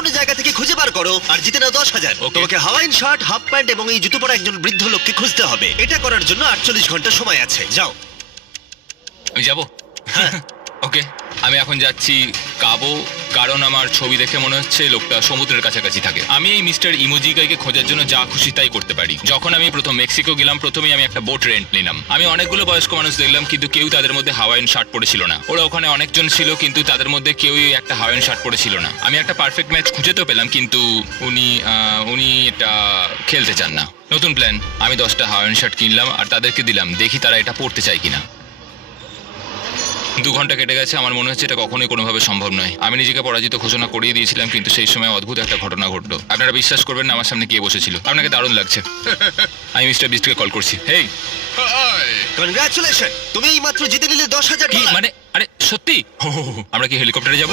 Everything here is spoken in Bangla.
কোনো জায়গা থেকে খুঁজে বার করো আর জিতে নাও 10,000। Okay. তোমাকে হাওয়াইন শার্ট, হাফ প্যান্ট এবং এই জুতো পরা একজন বৃদ্ধ লোককে খুঁজতে হবে। এটা করার জন্য 48 ঘন্টা সময় আছে। যাও। আমি যাব ওকে আমি এখন যাচ্ছি কাবো, কারণ আমার ছবি দেখে মনে হচ্ছে লোকটা সমুদ্রের কাছাকাছি থাকে। আমি এই মিস্টার ইমোজি গাইকে খোঁজার জন্য যা খুশি তাই করতে পারি। যখন আমি প্রথম মেক্সিকো গেলাম, প্রথমেই আমি একটা বোট রেন্ট নিলাম। আমি অনেকগুলো বয়স্ক মানুষ দেখলাম, কিন্তু কেউ তাদের মধ্যে হাওয়াইন শার্ট পরেছিল না। ওরা ওখানে অনেকজন ছিল, কিন্তু তাদের মধ্যে কেউই একটা হাওয়াইন শার্ট পরেছিল না। আমি একটা পারফেক্ট ম্যাচ খুঁজে তো পেলাম, কিন্তু উনি এটা খেলতে চান না। নতুন প্ল্যান, আমি 10টা হাওয়াইন শার্ট কিনলাম আর তাদেরকে দিলাম, দেখি তারা এটা পরতে চায় কিনা। 2 ঘন্টা কেটে গেছে, আমার মনে হচ্ছে এটা কখনোই কোনোভাবে সম্ভব নয়। আমি নিজেকে পরাজিত ঘোষণা করিয়ে দিয়েছিলাম, কিন্তু সেই সময় অদ্ভুত একটা ঘটনা ঘটলো। আপনারা বিশ্বাস করবেন না, আমার সামনে কে বসেছিল। আপনাকে দারুণ লাগছে। আমি মিস্টার বিস্টকে কল করছি। হেই, কনগ্রাচুলেশন, তুমি এই মাত্র জিতে নিলে $10,000। কি মানে? আরে সত্যি? আমরা কি হেলিকপ্টারে যাবো?